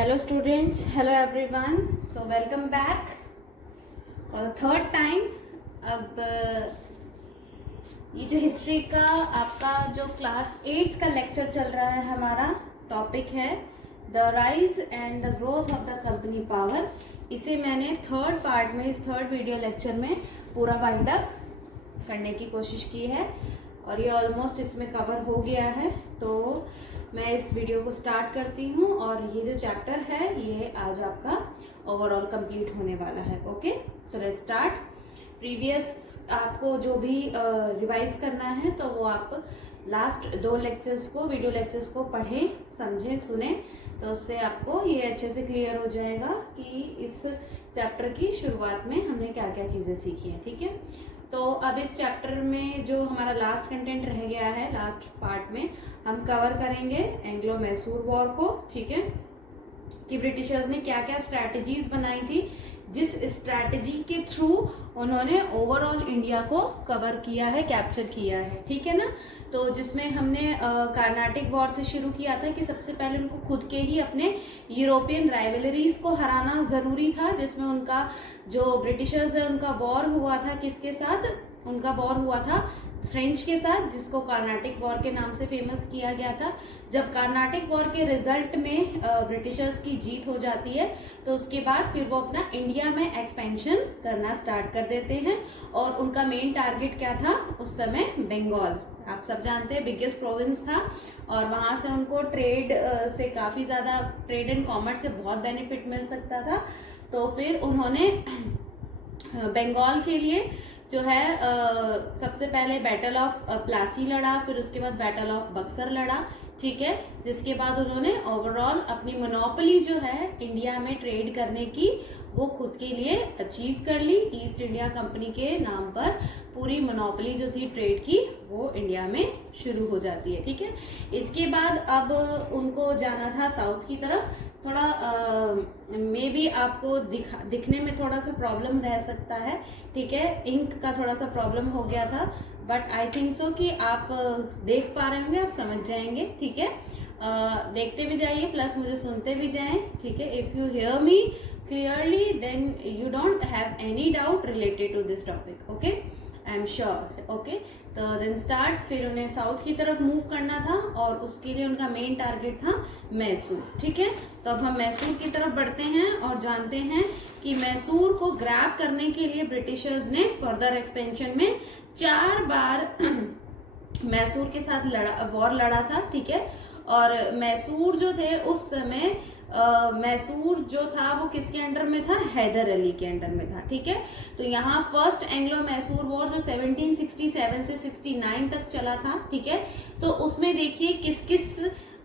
Hello students, hello everyone. So welcome back for the third time. अब ये जो history का आपका जो क्लास 8th का लेक्चर चल रहा है, हमारा टॉपिक है the rise and the growth of the company power. इसे मैंने थर्ड पार्ट में, इस थर्ड वीडियो लेक्चर में पूरा वाइंड अप करने की कोशिश की है और ये ऑलमोस्ट इसमें कवर हो गया है। तो मैं इस वीडियो को स्टार्ट करती हूँ और ये जो चैप्टर है ये आज आपका ओवरऑल कंप्लीट होने वाला है। Okay, so let's start. Previous आपको जो भी रिवाइज करना है तो वो आप लास्ट 2 लेक्चर्स को, वीडियो लेक्चर्स को पढ़ें, समझें, सुने, तो उससे आपको ये अच्छे से क्लियर हो जाएगा कि इस चैप्टर की शुरुआत में हमने क्या क्या चीज़ें सीखी हैं। ठीक है, तो अब इस चैप्टर में जो हमारा लास्ट कंटेंट रह गया है, लास्ट पार्ट में हम कवर करेंगे एंग्लो मैसूर वॉर को। ठीक है, कि ब्रिटिशर्स ने क्या क्या स्ट्रैटेजीज बनाई थी, जिस स्ट्रैटेजी के थ्रू उन्होंने ओवरऑल इंडिया को कवर किया है, कैप्चर किया है। ठीक है ना, तो जिसमें हमने कार्नाटिक वॉर से शुरू किया था कि सबसे पहले उनको खुद के ही अपने यूरोपियन राइवलरीज को हराना जरूरी था, जिसमें उनका जो ब्रिटिशर्स है उनका वॉर हुआ था, किसके साथ? उनका वॉर हुआ था फ्रेंच के साथ, जिसको कार्नाटिक वॉर के नाम से फेमस किया गया था। जब कार्नाटिक वॉर के रिजल्ट में ब्रिटिशर्स की जीत हो जाती है तो उसके बाद फिर वो अपना इंडिया में एक्सपेंशन करना स्टार्ट कर देते हैं और उनका मेन टारगेट क्या था उस समय? बंगाल। आप सब जानते हैं बिगेस्ट प्रोविंस था और वहां से उनको ट्रेड से काफी ज्यादा, ट्रेड एंड कॉमर्स से बहुत बेनिफिट मिल सकता था। तो फिर उन्होंने बंगाल के लिए जो है सबसे पहले बैटल ऑफ प्लासी लड़ा, फिर उसके बाद बैटल ऑफ बक्सर लड़ा। ठीक है, जिसके बाद उन्होंने ओवरऑल अपनी मोनोपोली जो है इंडिया में ट्रेड करने की वो खुद के लिए अचीव कर ली। ईस्ट इंडिया कंपनी के नाम पर पूरी मोनोपोली जो थी ट्रेड की वो इंडिया में शुरू हो जाती है। ठीक है, इसके बाद अब उनको जाना था साउथ की तरफ। थोड़ा मे बी आपको दिखने में थोड़ा सा प्रॉब्लम रह सकता है। ठीक है, इंक का थोड़ा सा प्रॉब्लम हो गया था, बट आई थिंक सो कि आप देख पा रहे होंगे, आप समझ जाएंगे। ठीक है, देखते भी जाइए प्लस मुझे सुनते भी जाएं। ठीक है, if you hear me clearly then you don't have any doubt related to this topic. Okay, I am sure. Okay, तो देन स्टार्ट। फिर उन्हें साउथ की तरफ मूव करना था और उसके लिए उनका मेन टारगेट था मैसूर। ठीक है, तो अब हम मैसूर की तरफ बढ़ते हैं और जानते हैं कि मैसूर को ग्रैब करने के लिए ब्रिटिशर्स ने फर्दर एक्सपेंशन में 4 बार मैसूर के साथ वॉर लड़ा था। ठीक है, और मैसूर जो थे उस समय मैसूर जो था वो किसके अंडर में था? हैदर अली के अंडर में था। ठीक है, तो यहाँ फर्स्ट एंग्लो मैसूर वॉर जो 1767 से 69 तक चला था। ठीक है, तो उसमें देखिए किस किस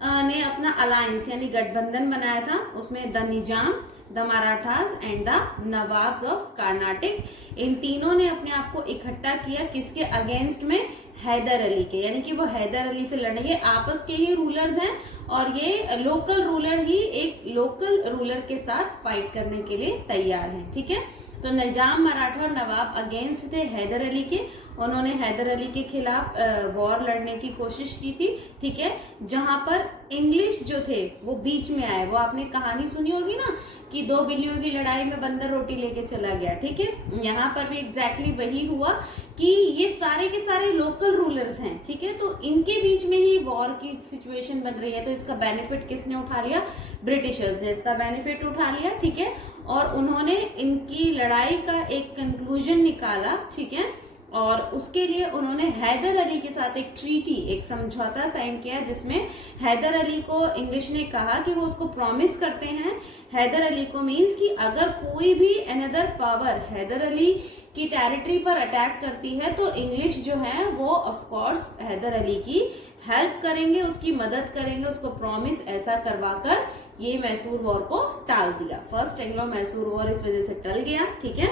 ने अपना अलायंस यानी गठबंधन बनाया था। उसमें the Nizam, the Marathas and the Nawabs of Karnataka, इन तीनों ने अपने आप को इकट्ठा किया किसके अगेंस्ट में? हैदर अली के, यानी कि वो हैदर अली से लड़े। ये आपस के ही रूलर्स हैं और ये लोकल रूलर ही एक लोकल रूलर के साथ फाइट करने के लिए तैयार हैं। ठीक है, तो निजाम, मराठा और नवाब अगेंस्ट थे हैदर अली के। उन्होंने हैदर अली के खिलाफ वॉर लड़ने की कोशिश की थी। ठीक है, जहां पर इंग्लिश जो थे वो बीच में आए। वो आपने कहानी सुनी होगी ना कि 2 बिल्लियों की लड़ाई में बंदर रोटी लेके चला गया। ठीक है, यहाँ पर भी एग्जैक्टली वही हुआ कि ये सारे के सारे लोकल रूलर्स हैं। ठीक है, तो इनके बीच में ही वॉर की सिचुएशन बन रही है। तो इसका बेनिफिट किसने उठा लिया? ब्रिटिशर्स ने इसका बेनिफिट उठा लिया। ठीक है, और उन्होंने इनकी लड़ाई का एक कंक्लूजन निकाला। ठीक है, और उसके लिए उन्होंने हैदर अली के साथ एक ट्रीटी, एक समझौता साइन किया, जिसमें हैदर अली को इंग्लिश ने कहा कि वो उसको प्रॉमिस करते हैं, हैदर अली को मीन्स कि अगर कोई भी अनदर पावर हैदर अली की टेरिटरी पर अटैक करती है तो इंग्लिश जो है वो ऑफ कोर्स हैदर अली की हेल्प करेंगे, उसकी मदद करेंगे। उसको प्रॉमिस ऐसा करवाकर ये मैसूर वॉर को टाल दिया। फर्स्ट एंग्लो मैसूर वॉर इस वजह से टल गया। ठीक है,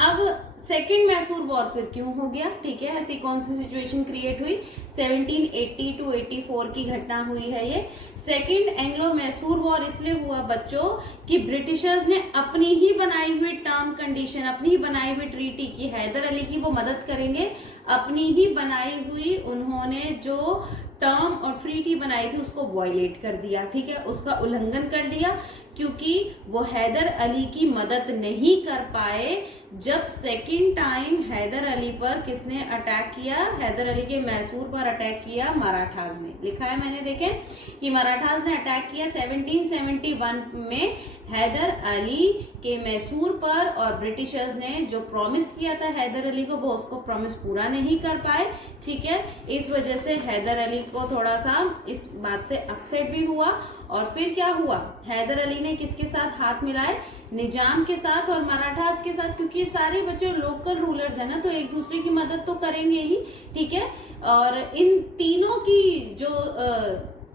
अब सेकेंड मैसूर वॉर फिर क्यों हो गया, ठीक है, ऐसी कौन सी सिचुएशन क्रिएट हुई, 1780 टू 84 की घटना हुई है ये। सेकेंड एंग्लो मैसूर वॉर इसलिए हुआ बच्चों कि ब्रिटिशर्स ने अपनी ही बनाई हुई टर्म कंडीशन, अपनी ही बनाई हुई ट्रीटी की, हैदर अली की वो मदद करेंगे, अपनी ही बनाई हुई उन्होंने जो टर्म और ट्रीटी बनाई थी उसको वायलेट कर दिया, ठीक है, उसका उल्लंघन कर दिया, क्योंकि वो हैदर अली की मदद नहीं कर पाए। जब सेकंड टाइम हैदर अली पर किसने अटैक किया, हैदर अली के मैसूर पर अटैक किया मराठास ने, लिखा है मैंने, देखें कि मराठास ने अटैक किया 1771 में हैदर अली के मैसूर पर, और ब्रिटिशर्स ने जो प्रॉमिस किया था हैदर अली को वो उसको प्रॉमिस पूरा नहीं कर पाए, ठीक है। इस वजह से हैदर अली को थोड़ा सा इस बात से अपसेट भी हुआ, और फिर क्या हुआ, हैदर अली ने किसके साथ हाथ मिलाए, निजाम के साथ और मराठास के साथ, क्योंकि ये सारे बच्चे लोकल रूलर्स है ना, तो एक दूसरे की मदद तो करेंगे ही, ठीक है। और इन तीनों की जो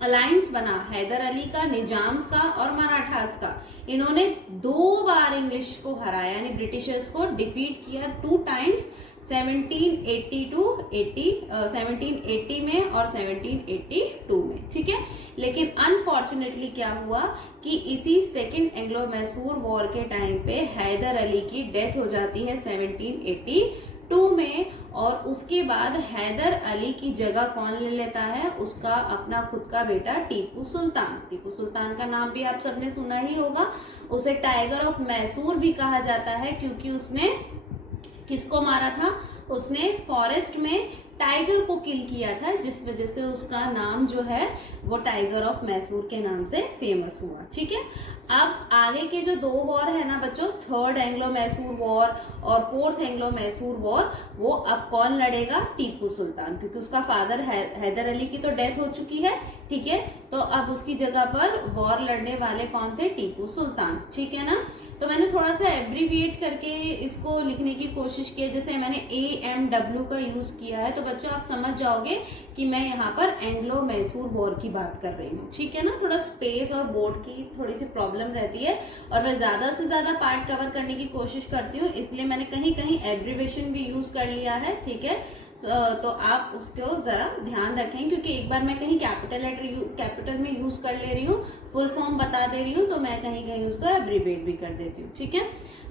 अलायंस बना, हैदर अली का, निजाम्स का और मराठास का, इन्होंने 2 बार इंग्लिश को हराया, यानी ब्रिटिशर्स को डिफीट किया 2 टाइम्स, 1780 में और 1782 में, ठीक है। लेकिन अनफॉर्चुनेटली क्या हुआ कि इसी सेकेंड एंग्लो मैसूर वॉर के टाइम पे हैदर अली की डेथ हो जाती है 1782 में, और उसके बाद हैदर अली की जगह कौन ले लेता है, उसका अपना खुद का बेटा टीपू सुल्तान। टीपू सुल्तान का नाम भी आप सबने सुना ही होगा, उसे टाइगर ऑफ मैसूर भी कहा जाता है, क्योंकि उसने किसको मारा था, उसने फॉरेस्ट में टाइगर को किल किया था, जिस वजह से उसका नाम जो है वो टाइगर ऑफ मैसूर के नाम से फेमस हुआ, ठीक है। अब आगे के जो 2 वॉर है ना बच्चों, थर्ड एंग्लो मैसूर वॉर और फोर्थ एंग्लो मैसूर वॉर, वो अब कौन लड़ेगा, टीपू सुल्तान, क्योंकि उसका फादर हैदर अली की तो डेथ हो चुकी है, ठीक है, तो अब उसकी जगह पर वॉर लड़ने वाले कौन थे, टीपू सुल्तान, ठीक है ना। तो मैंने थोड़ा सा एब्रीविएट करके इसको लिखने की कोशिश की, जैसे मैंने AMW का यूज किया है, तो बच्चों आप समझ जाओगे कि मैं यहाँ पर एंग्लो मैसूर वॉर की बात कर रही हूँ, ठीक है ना। थोड़ा स्पेस और बोर्ड की थोड़ी सी प्रॉब्लम रहती है, और मैं ज्यादा से ज्यादा पार्ट कवर करने की कोशिश करती हूँ, इसलिए मैंने कहीं कहीं एब्रीवेशन भी यूज कर लिया है, ठीक है। तो आप उसको जरा ध्यान रखें, क्योंकि एक बार मैं कहीं कैपिटल में यूज कर ले रही हूँ, फुल फॉर्म बता दे रही हूँ, तो मैं कहीं कहीं उसको एब्रीवेट भी कर देती हूँ, ठीक है।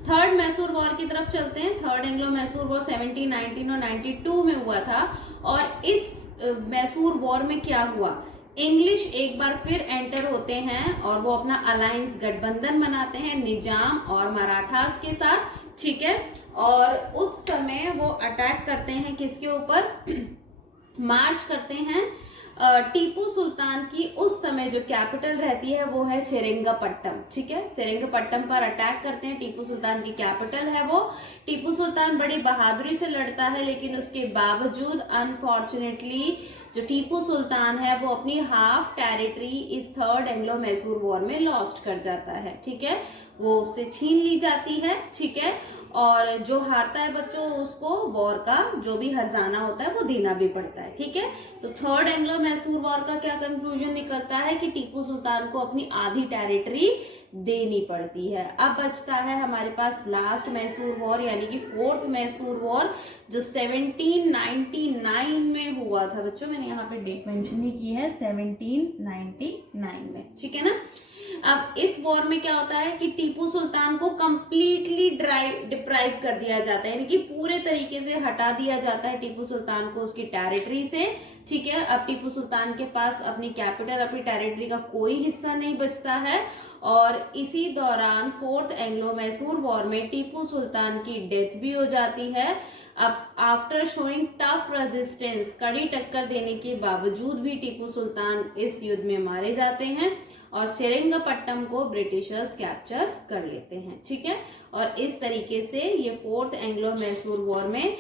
थर्ड मैसूर वॉर की तरफ चलते हैं। थर्ड एंग्लो मैसूर वॉर 1719 और 92 में हुआ था, और इस मैसूर वॉर में क्या हुआ, इंग्लिश एक बार फिर एंटर होते हैं और वो अपना अलायंस गठबंधन बनाते हैं निजाम और मराठास के साथ, ठीक है। और उस समय वो अटैक करते हैं किसके ऊपर, मार्च करते हैं टीपू सुल्तान की उस समय जो कैपिटल रहती है वो है सेरिंगपट्टम, ठीक है। सेरिंगपट्टम पर अटैक करते हैं, टीपू सुल्तान की कैपिटल है वो। टीपू सुल्तान बड़ी बहादुरी से लड़ता है, लेकिन उसके बावजूद अनफॉर्चुनेटली जो टीपू सुल्तान है वो अपनी हाफ टेरिटरी इस थर्ड एंग्लो मैसूर वॉर में लॉस्ट कर जाता है, ठीक है, वो उससे छीन ली जाती है, ठीक है। और जो हारता है बच्चों उसको वॉर का जो भी हर्जाना होता है वो देना भी पड़ता है, ठीक है। तो थर्ड एंग्लो मैसूर वॉर का क्या कंक्लूजन निकलता है कि टीपू सुल्तान को अपनी आधी टेरिटरी देनी पड़ती है। अब बचता है हमारे पास लास्ट मैसूर वॉर, यानी कि फोर्थ मैसूर वॉर, जो 1799 में हुआ था बच्चों, मैंने यहाँ पे डेट मेंशन नहीं की है, 1799 में, ठीक है ना। अब इस वॉर में क्या होता है कि टीपू सुल्तान को कंप्लीटली डिप्राइव कर दिया जाता है, यानी कि पूरे तरीके से हटा दिया जाता है टीपू सुल्तान को उसकी टेरिटरी से, ठीक है। अब टीपू सुल्तान के पास अपनी कैपिटल, अपनी टेरिटरी का कोई हिस्सा नहीं बचता है। और इसी दौरान फोर्थ एंग्लो मैसूर वॉर में टीपू सुल्तान की डेथ भी हो जाती है। अब आफ्टर शोइंग टफ रेजिस्टेंस, कड़ी टक्कर देने के बावजूद भी टीपू सुल्तान इस युद्ध में मारे जाते हैं और सेरिंगपट्टम को ब्रिटिशर्स कैप्चर कर लेते हैं, ठीक है। और इस तरीके से ये फोर्थ एंग्लो मैसूर वॉर में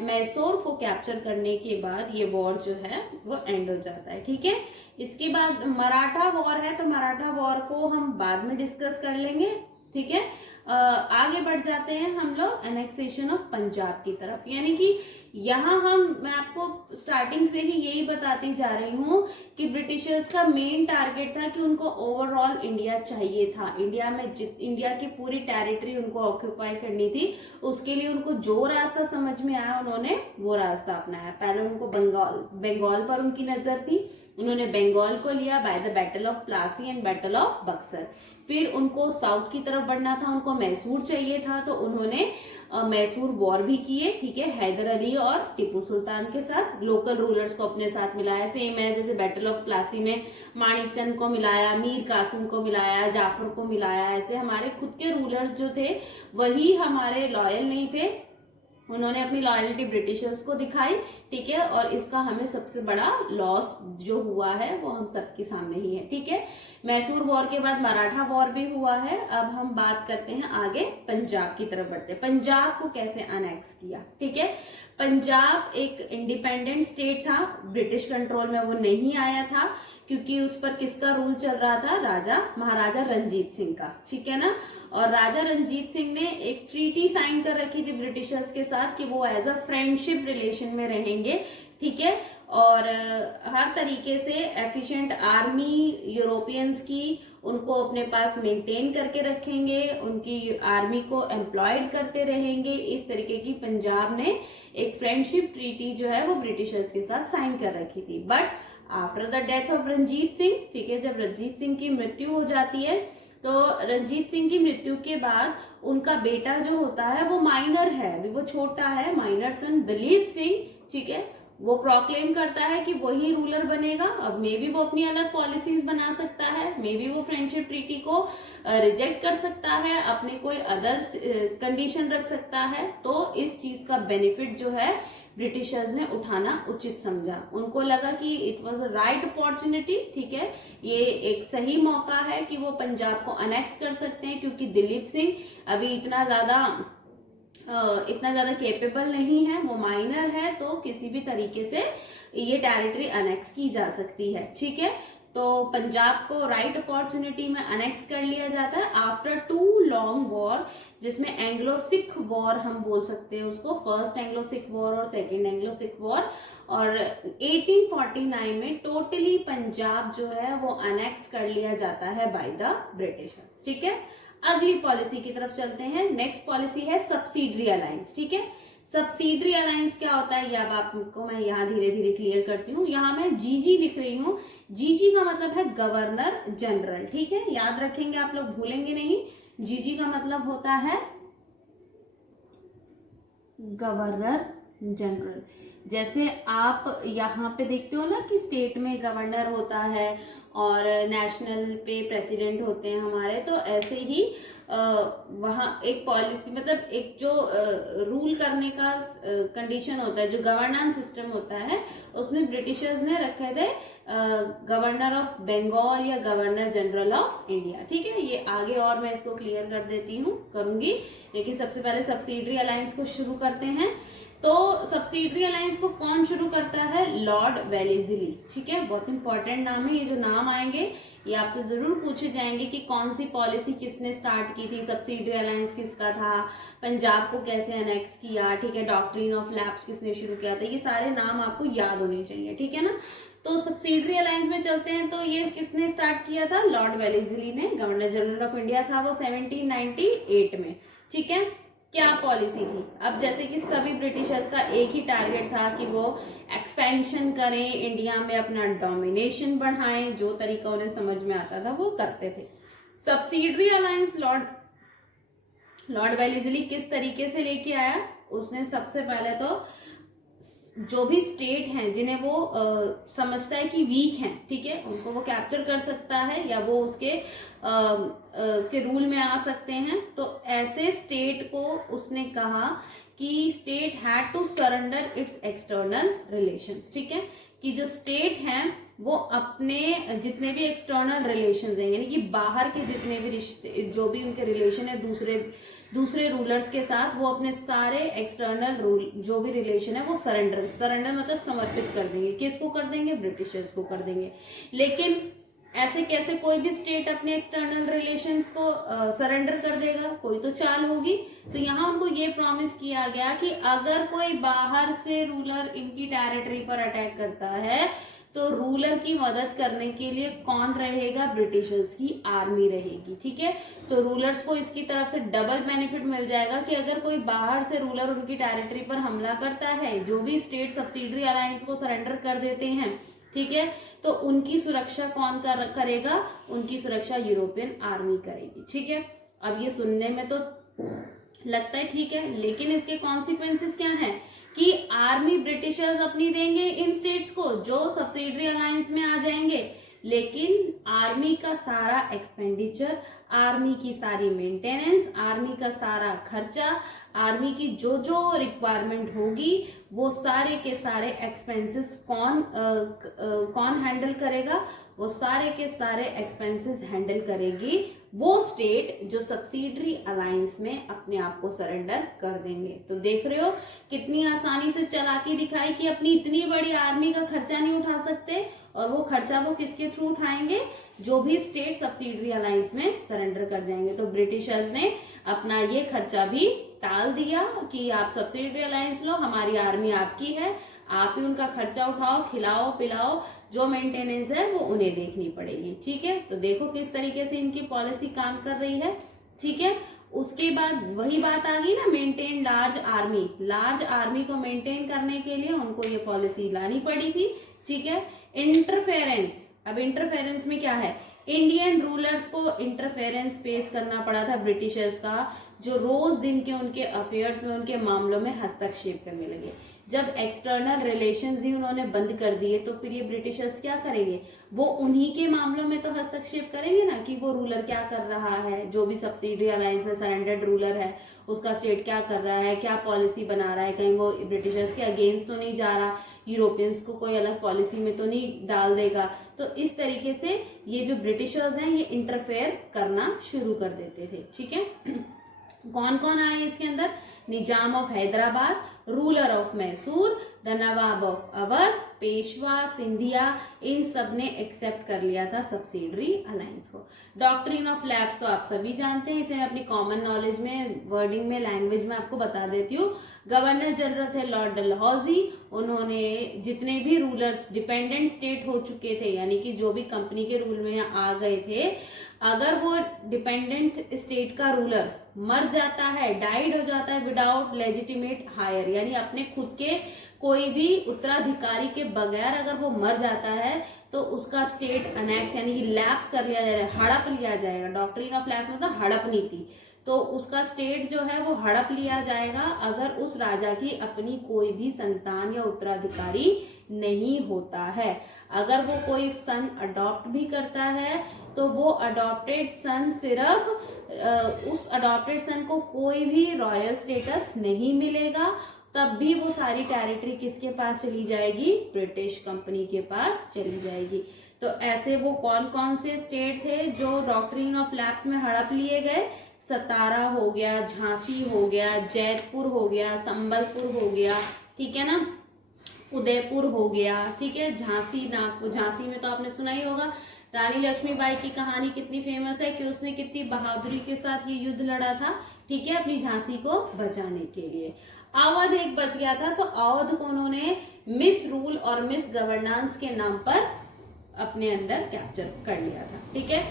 मैसूर को कैप्चर करने के बाद ये वॉर जो है वो एंड हो जाता है, ठीक है। इसके बाद मराठा वॉर है, तो मराठा वॉर को हम बाद में डिस्कस कर लेंगे, ठीक है। आगे बढ़ जाते हैं हम लोग एनेक्सेशन ऑफ पंजाब की तरफ, यानी कि यहाँ मैं आपको स्टार्टिंग से ही यही बताती जा रही हूँ कि ब्रिटिशर्स का मेन टारगेट था कि उनको ओवरऑल इंडिया चाहिए था। इंडिया की पूरी टेरिटरी उनको ऑक्यूपाई करनी थी। उसके लिए उनको जो रास्ता समझ में आया उन्होंने वो रास्ता अपनाया। पहले उनको बंगाल पर उनकी नजर थी, उन्होंने बंगाल को लिया by the battle of Plassey and battle of Buxar. फिर उनको साउथ की तरफ बढ़ना था, उनको मैसूर चाहिए था, तो उन्होंने मैसूर वॉर भी किए, ठीक है, हैदर अली और टीपू सुल्तान के साथ। लोकल रूलर्स को अपने साथ मिलाया, सेम है जैसे बैटल ऑफ प्लासी में माणिक चंद को मिलाया, मीर कासिम को मिलाया, जाफर को मिलाया। ऐसे हमारे खुद के रूलर्स जो थे वही हमारे लॉयल नहीं थे, उन्होंने अपनी लॉयल्टी ब्रिटिशर्स को दिखाई, ठीक है। और इसका हमें सबसे बड़ा लॉस जो हुआ है वो हम सबके सामने ही है, ठीक है। मैसूर वॉर के बाद मराठा वॉर भी हुआ है। अब हम बात करते हैं आगे, पंजाब की तरफ बढ़ते हैं। पंजाब को कैसे अनेक्स किया, ठीक है। पंजाब एक इंडिपेंडेंट स्टेट था, ब्रिटिश कंट्रोल में वो नहीं आया था, क्योंकि उस पर किसका रूल चल रहा था, महाराजा रंजीत सिंह का, ठीक है ना। और राजा रंजीत सिंह ने एक ट्रीटी साइन कर रखी थी ब्रिटिशर्स के साथ कि वो एज अ फ्रेंडशिप रिलेशन में रहेंगे, ठीक है। और हर तरीके से एफिशिएंट आर्मी यूरोपियंस की उनको अपने पास मेंटेन करके रखेंगे, उनकी आर्मी को एम्प्लॉयड करते रहेंगे। इस तरीके की पंजाब ने एक फ्रेंडशिप ट्रीटी जो है वो ब्रिटिशर्स के साथ साइन कर रखी थी। But after the death of Ranjit Singh, ठीक है, जब रंजीत सिंह की मृत्यु हो जाती है तो रंजीत सिंह की मृत्यु के बाद उनका बेटा जो होता है वो माइनर है, अभी वो छोटा है, माइनर सन दलीप सिंह, ठीक है, वो प्रोक्लेम करता है कि वही रूलर बनेगा। अब मे बी वो अपनी अलग पॉलिसीज बना सकता है, मे बी वो फ्रेंडशिप ट्रीटी को रिजेक्ट कर सकता है, अपने कोई अदर कंडीशन रख सकता है। तो इस चीज का बेनिफिट जो है ब्रिटिशर्स ने उठाना उचित समझा। उनको लगा कि it was a right opportunity, ठीक है, ये एक सही मौका है कि वो पंजाब को अनेक्स कर सकते हैं, क्योंकि दिलीप सिंह अभी इतना ज्यादा केपेबल नहीं है, वो माइनर है, तो किसी भी तरीके से ये टेरिटरी अनेक्स की जा सकती है, ठीक है। तो पंजाब को राइट अपॉर्चुनिटी में अनेक्स कर लिया जाता है आफ्टर 2 लॉन्ग वॉर, जिसमें एंग्लो सिख वॉर हम बोल सकते हैं उसको, फर्स्ट एंग्लो सिख वॉर और सेकेंड एंग्लो सिख वॉर। और 1849 में टोटली पंजाब जो है वो अनेक्स कर लिया जाता है बाय द ब्रिटिशर्स, ठीक है। अगली पॉलिसी की तरफ चलते हैं। नेक्स्ट पॉलिसी है सब्सिडरी अलायंस, ठीक है। सब्सिडरी अलायंस क्या होता है ये अब आपको मैं यहाँ धीरे धीरे क्लियर करती हूँ। यहाँ मैं जीजी लिख रही हूँ, जीजी का मतलब है गवर्नर जनरल, ठीक है, याद रखेंगे आप लोग, भूलेंगे नहीं। जीजी का मतलब होता है गवर्नर जनरल। जैसे आप यहाँ पे देखते हो ना कि स्टेट में गवर्नर होता है और नेशनल पे प्रेसिडेंट होते हैं हमारे, तो ऐसे ही वहाँ एक पॉलिसी मतलब एक जो रूल करने का कंडीशन होता है, जो गवर्नेंस सिस्टम होता है, उसमें ब्रिटिशर्स ने रखे थे गवर्नर ऑफ बंगाल या गवर्नर जनरल ऑफ इंडिया, ठीक है। ये आगे और मैं इसको क्लियर कर देती हूँ, करूंगी, लेकिन सबसे पहले सब्सिडरी अलायंस को शुरू करते हैं। तो सब्सिडरी अलायंस को कौन शुरू करता है, लॉर्ड वेलेस्ली, ठीक है, बहुत इंपॉर्टेंट नाम है। ये जो नाम आएंगे ये आपसे जरूर पूछे जाएंगे कि कौन सी पॉलिसी किसने स्टार्ट की थी, सब्सिडरी अलायंस किसका था, पंजाब को कैसे अनेक्स किया, ठीक है, डॉक्ट्रिन ऑफ लैप्स किसने शुरू किया था, ये सारे नाम आपको याद होने चाहिए, ठीक है ना। तो सब्सिडरी अलायंस में चलते हैं। तो ये किसने स्टार्ट किया था, लॉर्ड वेलेस्ली ने, गवर्नर जनरल ऑफ इंडिया था वो 1798 में, ठीक है। क्या पॉलिसी थी, अब जैसे कि सभी ब्रिटिशर्स का एक ही टारगेट था कि वो एक्सपेंशन करें, इंडिया में अपना डोमिनेशन बढ़ाएं, जो तरीका उन्हें समझ में आता था वो करते थे। सब्सिडरी अलायंस लॉर्ड वेलेस्ली किस तरीके से लेके आया, उसने सबसे पहले तो जो भी स्टेट हैं जिन्हें वो समझता है कि वीक हैं, ठीक है, उनको वो कैप्चर कर सकता है या वो उसके रूल में आ सकते हैं। तो ऐसे स्टेट को उसने कहा कि state had to surrender its external relations, ठीक है, कि जो स्टेट हैं वो अपने जितने भी एक्सटर्नल रिलेशंस हैं, यानी कि बाहर के जितने भी रिश्ते, जो भी उनके रिलेशन है दूसरे रूलर्स के साथ, वो अपने सारे एक्सटर्नल रूल जो भी रिलेशन है वो सरेंडर मतलब समर्पित कर देंगे। किसको कर देंगे, ब्रिटिशर्स को कर देंगे। लेकिन ऐसे कैसे कोई भी स्टेट अपने एक्सटर्नल रिलेशंस को सरेंडर कर देगा, कोई तो चाल होगी। तो यहाँ उनको ये प्रॉमिस किया गया कि अगर कोई बाहर से रूलर इनकी टेरिटरी पर अटैक करता है तो रूलर की मदद करने के लिए कौन रहेगा, ब्रिटिशर्स की आर्मी रहेगी। ठीक है, तो रूलर्स को इसकी तरफ से डबल बेनिफिट मिल जाएगा कि अगर कोई बाहर से रूलर उनकी टेरिटरी पर हमला करता है, जो भी स्टेट सब्सिडरी अलायंस को सरेंडर कर देते हैं, ठीक है, तो उनकी सुरक्षा कौन करेगा, उनकी सुरक्षा यूरोपियन आर्मी करेगी। ठीक है, अब ये सुनने में तो लगता है ठीक है, लेकिन इसके कॉन्सिक्वेंसेस क्या हैं कि आर्मी ब्रिटिशर्स अपनी देंगे इन स्टेट्स को जो सब्सिडरी अलायंस में आ जाएंगे, लेकिन आर्मी का सारा एक्सपेंडिचर, आर्मी की सारी मेंटेनेंस, आर्मी का सारा खर्चा, आर्मी की जो जो रिक्वायरमेंट होगी वो सारे के सारे एक्सपेंसेस कौन हैंडल करेगा, वो सारे के सारे एक्सपेंसेस हैंडल करेगी वो स्टेट जो सब्सिडरी अलायंस में अपने आप को सरेंडर कर देंगे। तो देख रहे हो कितनी आसानी से चालाकी दिखाई कि अपनी इतनी बड़ी आर्मी का खर्चा नहीं उठा सकते, और वो खर्चा वो किसके थ्रू उठाएंगे, जो भी स्टेट सब्सिडरी अलायंस में सरेंडर कर जाएंगे। तो ब्रिटिशर्स ने अपना ये खर्चा भी टाल दिया कि आप सब्सिडरी अलायंस लो, हमारी आर्मी आपकी है, आप ही उनका खर्चा उठाओ, खिलाओ पिलाओ, जो मेंटेनेंस है वो उन्हें देखनी पड़ेगी। ठीक है, तो देखो किस तरीके से इनकी पॉलिसी काम कर रही है। ठीक है, उसके बाद वही बात आ गई ना, maintain large army. Large army को मेंटेन करने के लिए उनको ये पॉलिसी लानी पड़ी थी। ठीक है, इंटरफेरेंस। अब इंटरफेरेंस में क्या है, इंडियन रूलर्स को इंटरफेरेंस फेस करना पड़ा था ब्रिटिशर्स का, जो रोज दिन के उनके अफेयर्स में, उनके मामलों में हस्तक्षेप करने लगे। जब एक्सटर्नल रिलेशंस ही उन्होंने बंद कर दिए तो फिर ये ब्रिटिशर्स क्या करेंगे, वो उन्हीं के मामलों में तो हस्तक्षेप करेंगे ना, कि वो रूलर क्या कर रहा है, जो भी सब्सिडरी अलायंस में सरेंडर्ड रूलर है उसका स्टेट क्या कर रहा है, क्या पॉलिसी बना रहा है, कहीं वो ब्रिटिशर्स के अगेंस्ट तो नहीं जा रहा, यूरोपियंस को कोई अलग पॉलिसी में तो नहीं डाल देगा। तो इस तरीके से ये जो ब्रिटिशर्स हैं ये इंटरफेयर करना शुरू कर देते थे। ठीक है, कौन कौन आए इसके अंदर, Nizam of Hyderabad, ruler of Mysore, the Nawab of Awadh, Peshwa, Scindia, इन सब ने एक्सेप्ट कर लिया था सब्सिडरी अलायंस को। डॉक्ट्रिन ऑफ लैप्स तो आप सभी जानते हैं, इसे मैं अपनी कॉमन नॉलेज में, वर्डिंग में, लैंग्वेज में आपको बता देती हूँ। गवर्नर जनरल थे लॉर्ड डलहौजी, उन्होंने जितने भी रूलर्स डिपेंडेंट स्टेट हो चुके थे, यानी कि जो भी कंपनी के रूल में आ गए थे, अगर वो डिपेंडेंट स्टेट का रूलर मर जाता है, डाइड हो जाता है विदाउट लेजिटिमेट हायर, यानी अपने खुद के कोई भी उत्तराधिकारी के बगैर अगर वो मर जाता है तो उसका स्टेट अनेक्स यानी कि लैप्स कर लिया जाएगा, हड़प लिया जाएगा। डॉक्ट्रिन ऑफ लैप्स मतलब हड़प नीति, तो उसका स्टेट जो है वो हड़प लिया जाएगा अगर उस राजा की अपनी कोई भी संतान या उत्तराधिकारी नहीं होता है। अगर वो कोई सन अडॉप्ट भी करता है तो वो अडॉप्टेड सन सिर्फ उस अडॉप्टेड सन को कोई भी रॉयल स्टेटस नहीं मिलेगा, तब भी वो सारी टेरिटरी किसके पास चली जाएगी, ब्रिटिश कंपनी के पास चली जाएगी। तो ऐसे वो कौन कौन से स्टेट थे जो डॉक्ट्रिन ऑफ लैप्स में हड़प लिए गए, सतारा हो गया, झांसी हो गया, जैतपुर हो गया, संबलपुर हो गया, ठीक है ना, उदयपुर हो गया, ठीक है, झांसी, नागपुर। झांसी में तो आपने सुना ही होगा, रानी लक्ष्मीबाई की कहानी कितनी फेमस है कि उसने कितनी बहादुरी के साथ ये युद्ध लड़ा था, ठीक है, अपनी झांसी को बचाने के लिए। अवध एक बच गया था, तो अवध को उन्होंने मिस रूल और मिस गवर्नेंस के नाम पर अपने अंदर कैप्चर कर लिया था। ठीक है,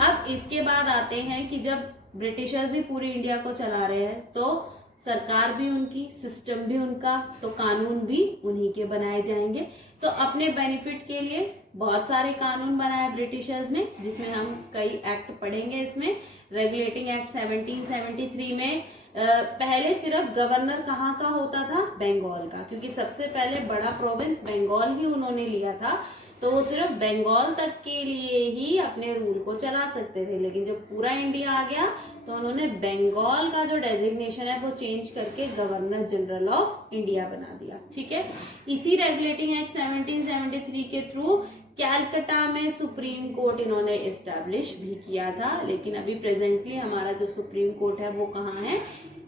अब इसके बाद आते हैं कि जब ब्रिटिशर्स ही पूरी इंडिया को चला रहे हैं तो सरकार भी उनकी, सिस्टम भी उनका, तो कानून भी उन्हीं के बनाए जाएंगे। तो अपने बेनिफिट के लिए बहुत सारे कानून बनाए ब्रिटिशर्स ने, जिसमें हम कई एक्ट पढ़ेंगे। इसमें रेगुलेटिंग एक्ट 1773 में पहले सिर्फ गवर्नर कहाँ का होता था, बंगाल का, क्योंकि सबसे पहले बड़ा प्रोविंस बंगाल ही उन्होंने लिया था, तो वो सिर्फ बंगाल तक के लिए ही अपने रूल को चला सकते थे। लेकिन जब पूरा इंडिया आ गया तो उन्होंने बंगाल का जो डेजिग्नेशन है वो चेंज करके गवर्नर जनरल ऑफ इंडिया बना दिया। ठीक है, इसी रेगुलेटिंग एक्ट 1773 के थ्रू कैलकाटा में सुप्रीम कोर्ट इन्होंने एस्टैब्लिश भी किया था, लेकिन अभी प्रेजेंटली हमारा जो सुप्रीम कोर्ट है वो कहाँ है,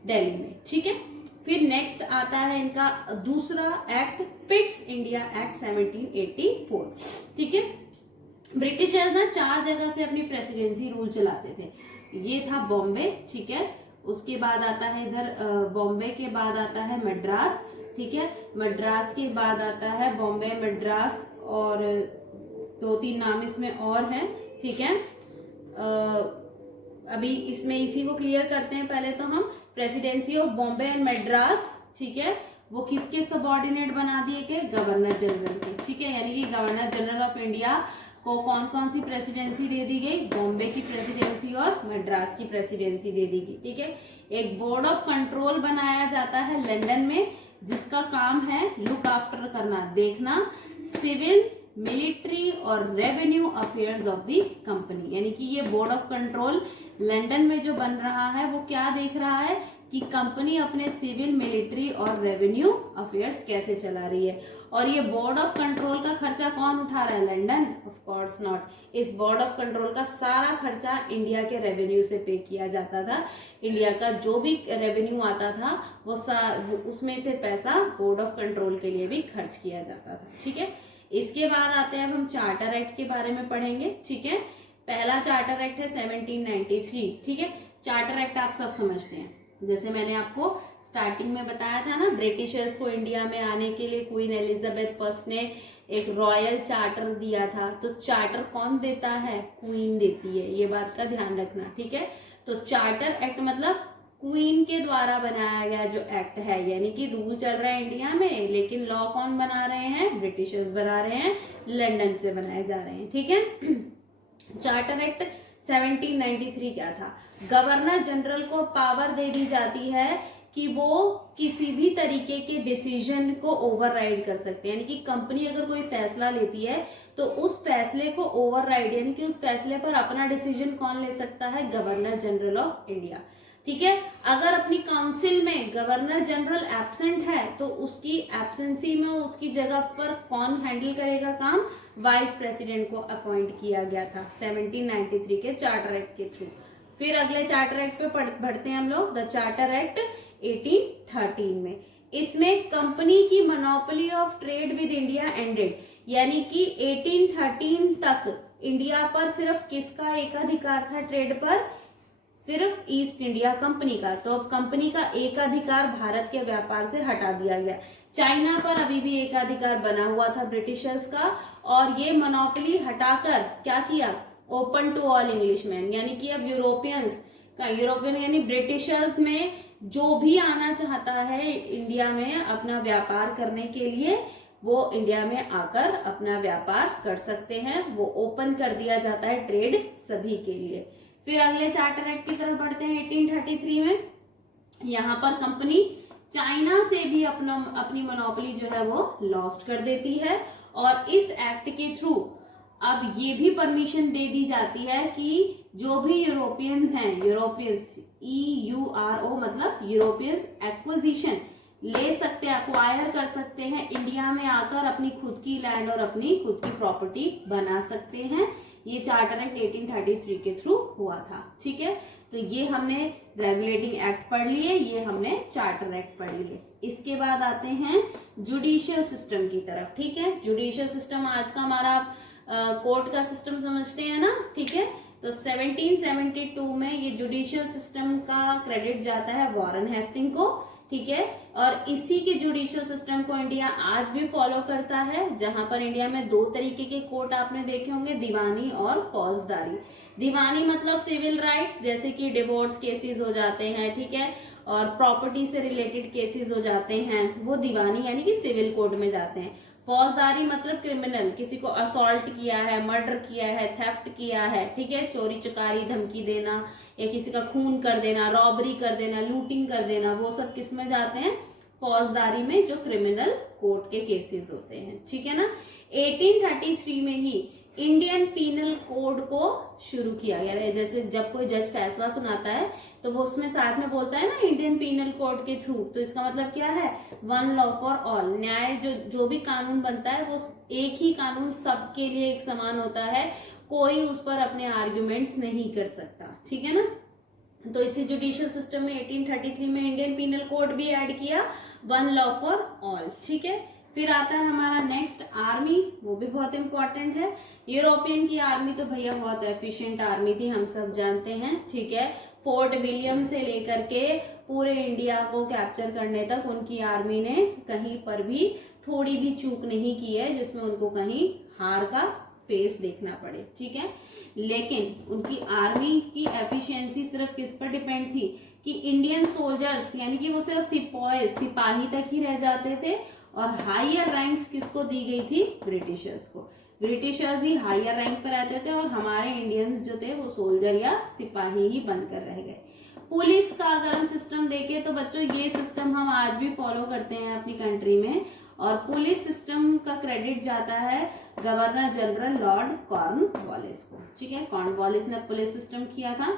दिल्ली में। ठीक है, फिर नेक्स्ट आता है इनका दूसरा एक्ट, पिट्स इंडिया एक्ट 1784। ठीक है, ब्रिटिशर्स ना 4 जगह से अपनी प्रेसिडेंसी रूल चलाते थे। ये था बॉम्बे, ठीक है, उसके बाद आता है इधर बॉम्बे के बाद आता है मद्रास, ठीक है, मद्रास के बाद आता है बॉम्बे, मद्रास और 2-3 नाम इसमें और हैं, ठीक है। अभी इसमें इसी को क्लियर करते हैं। पहले तो हम presidency of Bombay and Madras, ठीक है, वो किसके सबऑर्डिनेट बना दिए गए, गवर्नर जनरल के, ठीक है, यानी कि गवर्नर जनरल ऑफ इंडिया को कौन कौन सी प्रेसिडेंसी दे दी गई, बॉम्बे की प्रेसिडेंसी और मद्रास की प्रेसिडेंसी दे दी गई, ठीक है। एक बोर्ड ऑफ कंट्रोल बनाया जाता है लंदन में, जिसका काम है लुक आफ्टर करना, देखना सिविल, मिलिट्री और revenue affairs of the company. यानी कि ये बोर्ड ऑफ कंट्रोल लंदन में जो बन रहा है वो क्या देख रहा है कि कंपनी अपने सिविल, मिलिट्री और रेवेन्यू अफेयर्स कैसे चला रही है। और ये बोर्ड ऑफ कंट्रोल का खर्चा कौन उठा रहा है, लंदन, ऑफ कोर्स नॉट। इस बोर्ड ऑफ कंट्रोल का सारा खर्चा इंडिया के रेवेन्यू से पे किया जाता था। इंडिया का जो भी रेवेन्यू आता था वो उसमें से पैसा बोर्ड ऑफ कंट्रोल के लिए भी खर्च किया जाता था, ठीक है। इसके बाद आते हैं अब हम चार्टर एक्ट के बारे में पढ़ेंगे, ठीक है। पहला चार्टर एक्ट है 1793, ठीक है। चार्टर एक्ट आप सब समझते हैं, जैसे मैंने आपको स्टार्टिंग में बताया था ना, ब्रिटिशर्स को इंडिया में आने के लिए क्वीन एलिजाबेथ फर्स्ट ने एक रॉयल चार्टर दिया था। तो चार्टर कौन देता है, क्वीन देती है, ये बात का ध्यान रखना, ठीक है। तो चार्टर एक्ट मतलब क्वीन के द्वारा बनाया गया जो एक्ट है, यानी कि रूल चल रहा है इंडिया में, लेकिन लॉ कौन बना रहे हैं, ब्रिटिशर्स बना रहे हैं, लंदन से बनाए जा रहे हैं, ठीक है। चार्टर एक्ट 1793 क्या था, गवर्नर जनरल को पावर दे दी जाती है कि वो किसी भी तरीके के डिसीजन को ओवरराइड कर सकते हैं। यानी कि कंपनी अगर कोई फैसला लेती है तो उस फैसले को ओवरराइड, यानी कि उस फैसले पर अपना डिसीजन कौन ले सकता है, गवर्नर जनरल ऑफ इंडिया, ठीक है। अगर अपनी काउंसिल में गवर्नर जनरल एब्सेंट है तो उसकी एब्सेंसी में उसकी जगह पर कौन हैंडल करेगा काम, वाइस प्रेसिडेंट को अपॉइंट किया गया था 1793 के चार्टर एक्ट के थ्रू। फिर अगले चार्टर एक्ट पे बढ़ते हैं हम लोग, द चार्टर एक्ट 1813 में। इसमें कंपनी की monopoly of trade with India ended, यानी कि 1813 तक इंडिया पर सिर्फ किसका एकाधिकार था ट्रेड पर, सिर्फ ईस्ट इंडिया कंपनी का। तो अब कंपनी का एकाधिकार भारत के व्यापार से हटा दिया गया। चाइना पर अभी भी एकाधिकार बना हुआ था ब्रिटिशर्स का, और ये मोनोपोली हटाकर क्या किया, ओपन टू ऑल इंग्लिशमैन, यानी कि अब यूरोपियन यानी ब्रिटिशर्स में जो भी आना चाहता है इंडिया में अपना व्यापार करने के लिए, वो इंडिया में आकर अपना व्यापार कर सकते हैं। वो ओपन कर दिया जाता है ट्रेड सभी के लिए। फिर अगले चार्टर एक्ट की तरफ बढ़ते हैं 1833 में। यहाँ पर कंपनी चाइना से भी अपनी मोनोपोली जो है वो लॉस्ट कर देती है, और इस एक्ट के थ्रू अब ये भी परमिशन दे दी जाती है कि जो भी यूरोपियंस हैं, यूरोपियंस EURO मतलब यूरोपियंस एक्विजिशन ले सकते हैं, अक्वायर कर सकते हैं, इंडिया में आकर अपनी खुद की लैंड और अपनी खुद की प्रॉपर्टी बना सकते हैं। ये चार्टर एक्ट 1833 के थ्रू हुआ था, ठीक है। तो ये हमने रेगुलेटिंग एक्ट पढ़ लिए, ये हमने चार्टर एक्ट पढ़ लिए। इसके बाद आते हैं जुडिशियल सिस्टम की तरफ, ठीक है। जुडिशियल सिस्टम आज का हमारा कोर्ट का सिस्टम समझते हैं ना, ठीक है। तो 1772 में ये जुडिशियल सिस्टम का क्रेडिट जाता है वॉरेन हेस्टिंग को, ठीक है। और इसी के जुडिशियल सिस्टम को इंडिया आज भी फॉलो करता है, जहां पर इंडिया में 2 तरीके के कोर्ट आपने देखे होंगे, दीवानी और फौजदारी। दीवानी मतलब सिविल राइट्स, जैसे कि डिवोर्स केसेस हो जाते हैं, ठीक है, और प्रॉपर्टी से रिलेटेड केसेस हो जाते हैं, वो दीवानी यानी कि सिविल कोर्ट में जाते हैं। फौजदारी मतलब क्रिमिनल, किसी को असॉल्ट किया है, मर्डर किया है, थेफ्ट किया है, ठीक है, चोरी चकारी धमकी देना या किसी का खून कर देना, रॉबरी कर देना, लूटिंग कर देना, वो सब किस में जाते हैं, फौजदारी में, जो क्रिमिनल कोर्ट के केसेस होते हैं, ठीक है ना। 1833 में ही इंडियन पीनल कोड को शुरू किया गया। जैसे जब कोई जज फैसला सुनाता है तो वो उसमें साथ में बोलता है ना इंडियन पीनल कोड के थ्रू, तो इसका मतलब क्या है, वन लॉ फॉर ऑल, न्याय जो भी कानून बनता है वो एक ही कानून सबके लिए एक समान होता है, कोई उस पर अपने आर्ग्यूमेंट्स नहीं कर सकता, ठीक है ना। तो इसी जुडिशियल सिस्टम में 1833 में इंडियन पीनल कोड भी ऐड किया, वन लॉ फॉर ऑल, ठीक है। फिर आता है हमारा नेक्स्ट आर्मी, वो भी बहुत इंपॉर्टेंट है। यूरोपियन की आर्मी तो भैया बहुत एफिशिएंट आर्मी थी, हम सब जानते हैं, ठीक है। फोर्ट विलियम से लेकर के पूरे इंडिया को कैप्चर करने तक उनकी आर्मी ने कहीं पर भी थोड़ी भी चूक नहीं की है जिसमें उनको कहीं हार का फेस देखना पड़े, ठीक है। लेकिन उनकी आर्मी की एफिशिएंसी सिर्फ किस पर डिपेंड थी कि इंडियन सोल्जर्स यानी कि वो सिर्फ सिपाही तक ही रह जाते थे, और हायर रैंक्स किसको दी गई थी? ब्रिटिशर्स को। ब्रिटिशर्स ही हायर रैंक पर रहते थे और हमारे इंडियंस जो थे वो सोल्जर या सिपाही ही बनकर रह गए। पुलिस का अगर हम सिस्टम देखें तो बच्चों ये सिस्टम हम आज भी फॉलो करते हैं अपनी कंट्री में, और पुलिस सिस्टम का क्रेडिट जाता है गवर्नर जनरल लॉर्ड कॉर्नवालिस को, ठीक है। कॉर्नवालिस ने पुलिस सिस्टम किया था।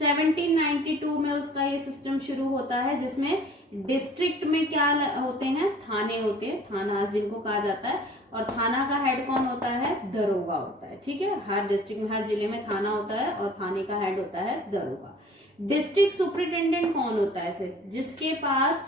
1792 में उसका ये सिस्टम शुरू होता है, जिसमें डिस्ट्रिक्ट में क्या होते हैं? थाने होते हैं, थाना जिनको कहा जाता है, और थाना का हेड कौन होता है? दरोगा होता है, ठीक है। हर डिस्ट्रिक्ट में, हर जिले में थाना होता है और थाने का हेड होता है दरोगा। डिस्ट्रिक्ट सुपरिटेंडेंट कौन होता है फिर? जिसके पास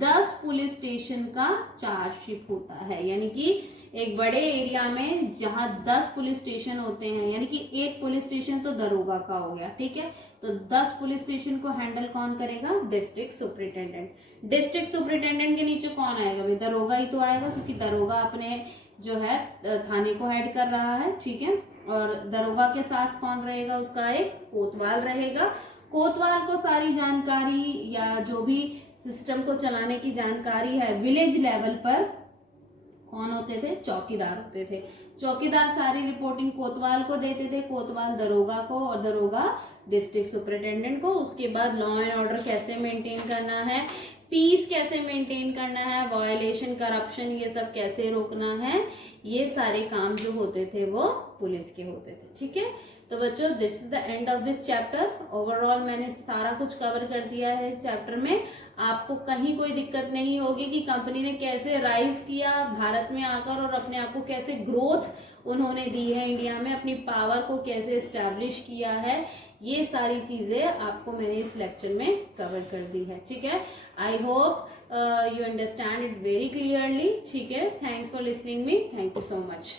10 पुलिस स्टेशन का चार्जशिप होता है, यानी कि एक बड़े एरिया में जहां 10 पुलिस स्टेशन होते हैं, यानी कि एक पुलिस स्टेशन तो दरोगा का हो गया, ठीक है। तो 10 पुलिस स्टेशन को हैंडल कौन करेगा? District superintendent. डिस्ट्रिक्ट सुपरिटेंडेंट के नीचे कौन आएगा? भाई दरोगा ही तो आएगा, क्योंकि दरोगा अपने जो है थाने को हेड कर रहा है, ठीक है। और दरोगा के साथ कौन रहेगा? उसका एक कोतवाल रहेगा। कोतवाल को सारी जानकारी या जो भी सिस्टम को चलाने की जानकारी है विलेज लेवल पर कौन होते थे? चौकीदार होते थे। चौकीदार सारी रिपोर्टिंग कोतवाल को देते थे, कोतवाल दरोगा को, और दरोगा डिस्ट्रिक्ट सुपरिटेंडेंट को। उसके बाद लॉ एंड ऑर्डर कैसे मेंटेन करना है, पीस कैसे मेंटेन करना है, वायलेशन, करप्शन, ये सब कैसे रोकना है, ये सारे काम जो होते थे वो पुलिस के होते थे, ठीक है। तो बच्चों this is the end of this chapter. Overall मैंने सारा कुछ कवर कर दिया है इस चैप्टर में। आपको कहीं कोई दिक्कत नहीं होगी कि कंपनी ने कैसे राइज किया भारत में आकर, और अपने आप को कैसे ग्रोथ उन्होंने दी है इंडिया में, अपनी पावर को कैसे एस्टैब्लिश किया है, ये सारी चीजें आपको मैंने इस लेक्चर में कवर कर दी है, ठीक है। I hope you understand it very clearly, ठीक है। Thanks for listening me, thank you so much.